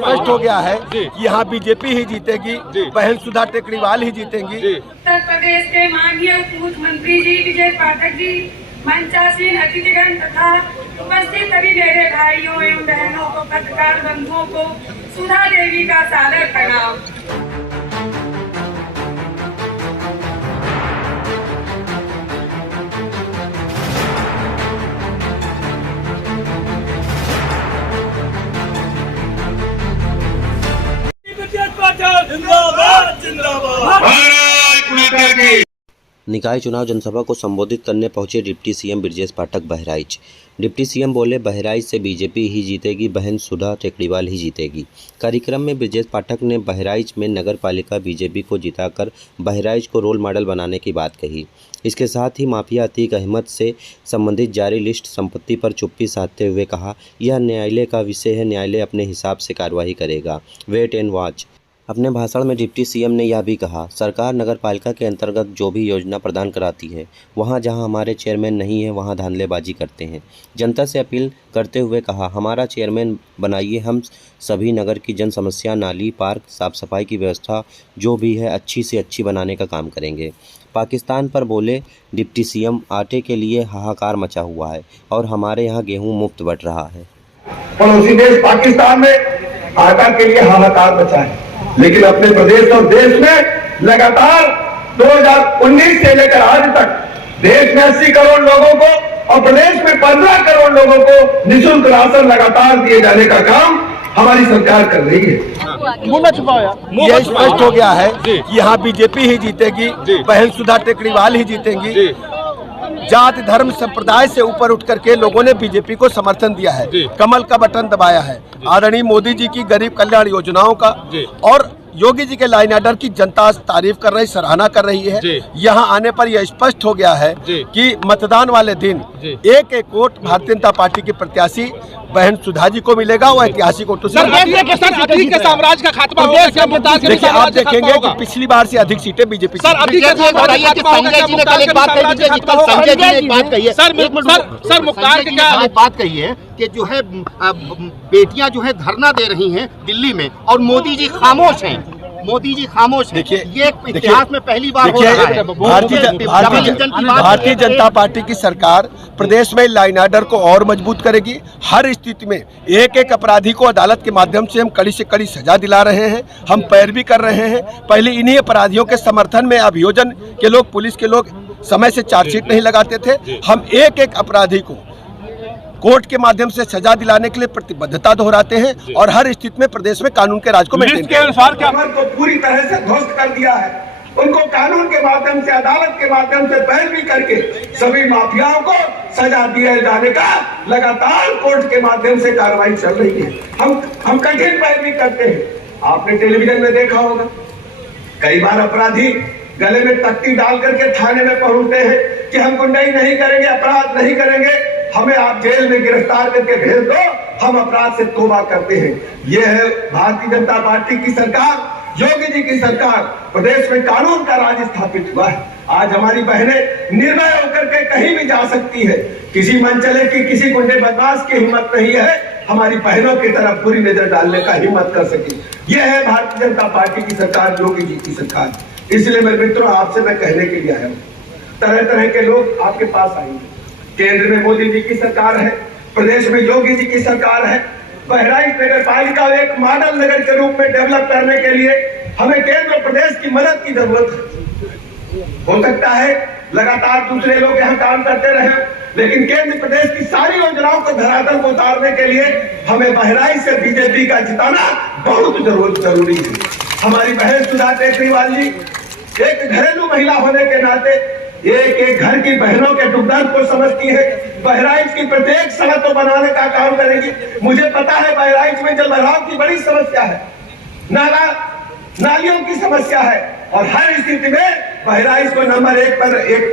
स्पष्ट हो गया है कि यहाँ बीजेपी ही जीतेगी, बहन सुधा टेकरीवाल ही जीतेंगी। उत्तर प्रदेश के माननीय मुख्यमंत्री जी विजय पाठक जी, मंचासीन अतिथिगण तथा उपस्थित सभी मेरे भाइयों एवं बहनों को, पत्रकार बंधुओं को सुधा देवी का सादर प्रणाम। निकाय चुनाव जनसभा को संबोधित करने पहुंचे deputy CM Brajesh Pathak Bahraich. Deputy CM बोले, बहराइच से बीजेपी ही जीतेगी, बहन सुधा टेकरीवाल ही जीतेगी। कार्यक्रम में ब्रजेश पाठक ने बहराइच में नगर पालिका बीजेपी को जिताकर बहराइच को रोल मॉडल बनाने की बात कही। इसके साथ ही माफिया अतीक अहमद से संबंधित जारी लिस्ट संपत्ति पर चुप्पी साधते हुए कहा, यह न्यायालय का विषय है, न्यायालय अपने हिसाब से कार्रवाई करेगा, वेट एंड वॉच। अपने भाषण में डिप्टी सीएम ने यह भी कहा, सरकार नगरपालिका के अंतर्गत जो भी योजना प्रदान कराती है, वहां जहां हमारे चेयरमैन नहीं है वहां धांधलेबाजी करते हैं। जनता से अपील करते हुए कहा, हमारा चेयरमैन बनाइए, हम सभी नगर की जन समस्या, नाली, पार्क, साफ सफाई की व्यवस्था जो भी है अच्छी से अच्छी बनाने का काम करेंगे। पाकिस्तान पर बोले डिप्टी सीएम, आटे के लिए हाहाकार मचा हुआ है और हमारे यहाँ गेहूँ मुफ्त बंट रहा है। पड़ोसी देश पाकिस्तान में आटा के लिए हाहाकार मचा है, लेकिन अपने प्रदेश और देश में लगातार 2019 से लेकर आज तक देश में 80 करोड़ लोगों को और प्रदेश में 15 करोड़ लोगों को निःशुल्क राशन लगातार दिए जाने का काम हमारी सरकार कर रही है। यह स्पष्ट हो गया है कि यहाँ बीजेपी ही जीतेगी, बहन सुधा टेकरीवाल ही जीतेंगी। जाति धर्म संप्रदाय से ऊपर उठ करके लोगों ने बीजेपी को समर्थन दिया है, कमल का बटन दबाया है। आदरणीय मोदी जी की गरीब कल्याण योजनाओं का और योगी जी के लाइन ऑर्डर की जनता तारीफ कर रही, सराहना कर रही है। यहाँ आने पर यह स्पष्ट हो गया है कि मतदान वाले दिन एक एक वोट भारतीय जनता पार्टी की प्रत्याशी बहन सुधा जी को मिलेगा। वो ऐतिहासिक वोटों से साम्राज्य का खात्मा होगा। देखिए, आप देखेंगे कि पिछली बार से अधिक सीटें बीजेपी। सर मुख्तार की क्या बात कही है कि जो है बेटियां जो है धरना दे रही हैं दिल्ली में और मोदी जी खामोश हैं, मोदी जी खामोश हैं। ये इतिहास में पहली बार हो रहा है। भारतीय जनता पार्टी की सरकार प्रदेश में लाइन ऑर्डर को और मजबूत करेगी। हर स्थिति में एक एक अपराधी को अदालत के माध्यम से हम कड़ी से कड़ी सजा दिला रहे हैं, हम पैरवी कर रहे हैं। पहले इन्हीं अपराधियों के समर्थन में अभियोजन के लोग, पुलिस के लोग समय से चार्जशीट नहीं लगाते थे। हम एक एक अपराधी को कोर्ट के माध्यम से सजा दिलाने के लिए प्रतिबद्धता दोहराते हैं और हर स्थिति में प्रदेश में कानून के राज को मेंटेन के अनुसार को पूरी तरह से ध्वस्त कर दिया है। उनको कानून के माध्यम से, अदालत के माध्यम से पैरवी करके सभी माफियाओं को सजा दिए जाने का लगातार कोर्ट के माध्यम से कार्रवाई चल रही है। हम कठिन पैरवी करते हैं। आपने टेलीविजन में देखा होगा, कई बार अपराधी गले में तख्ती डाल करके थाने में पहुंचते हैं कि हम गुंडाई नहीं करेंगे, अपराध नहीं करेंगे, हमें आप जेल में गिरफ्तार करके भेज दो, हम अपराध से तौबा करते हैं। यह है भारतीय जनता पार्टी की सरकार, योगी जी की सरकार। प्रदेश में कानून का राज स्थापित हुआ है। आज हमारी बहनें निर्भय होकर के कहीं भी जा सकती है। किसी मनचले की, किसी गुंडे बदमाश की हिम्मत नहीं है हमारी बहनों की तरफ बुरी नजर डालने का हिम्मत कर सके। यह है भारतीय जनता पार्टी की सरकार, योगी जी की सरकार। इसलिए मेरे मित्रों, आपसे मैं कहने के लिए आया हूँ, तरह तरह के लोग आपके पास आएंगे। केंद्र में मोदी जी की सरकार है, प्रदेश में योगी जी की सरकार है। बहराइच नगर पालिका एक मॉडल नगर के रूप में डेवलप करने के लिए हमें केंद्र और प्रदेश की मदद की जरूरत है। हो सकता है लगातार दूसरे लोग यहाँ काम करते रहे, लेकिन केंद्र प्रदेश की सारी योजनाओं को धरातल पर उतारने के लिए हमें बहराइच से बीजेपी का जिताना बहुत जरूरी है। हमारी बहन सुधा टेकरीवाल जी एक घरेलू महिला होने के नाते एक एक घर की बहनों के दुख दर्द को समझती है। बहराइच की प्रत्येक सड़क को बनाने का काम करेगी। मुझे पता है बहराइच में जल भराव की बड़ी समस्या है, नालियों की समस्या है और हर स्थिति में बहराइच को नंबर एक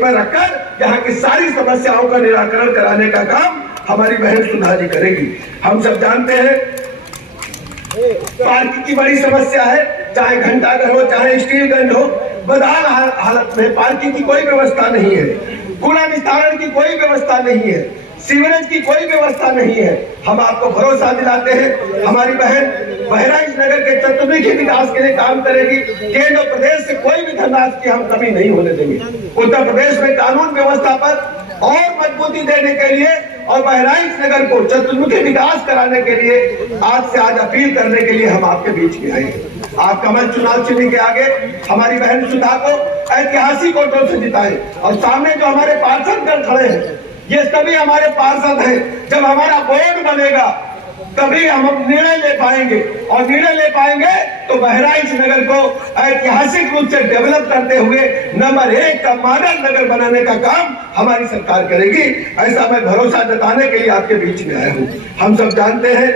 पर रखकर यहाँ की सारी समस्याओं का निराकरण कराने का काम हमारी बहन सुधा जी करेगी। हम सब जानते हैं पार्किंग की बड़ी समस्या है, चाहे घंटाघर हो, चाहे स्टीलगंज हो, बदहाल हालत में पार्किंग की कोई व्यवस्था नहीं है, कूड़ा निस्तारण की कोई व्यवस्था नहीं है, सीवरेज की कोई व्यवस्था नहीं है। हम आपको भरोसा दिलाते हैं, हमारी बहन बहराइच नगर के चतुर्मुखी विकास के लिए काम करेगी। केंद्र और प्रदेश से कोई भी धनराशि की हम कमी नहीं होने देंगे। उत्तर प्रदेश में कानून व्यवस्था पर और मजबूती देने के लिए और बहराइच नगर को चतुर्मुखी विकास कराने के लिए आज से आज अपील करने के लिए हम आपके बीच में आए हैं। आप कमल चुनाव चिन्ह के आगे हमारी बहन सुधा को ऐतिहासिक वोटों से जिताएं और सामने जो हमारे पार्षदगण खड़े हैं, ये सभी हमारे पार्षद हैं। जब हमारा बोर्ड बनेगा तभी हम निर्णय ले पाएंगे और निर्णय ले पाएंगे तो बहराइच नगर को ऐतिहासिक रूप से डेवलप करते हुए नंबर 1 का मॉडल नगर बनाने का काम हमारी सरकार करेगी। ऐसा मैं भरोसा जताने के लिए आपके बीच में आया हूँ। हम सब जानते हैं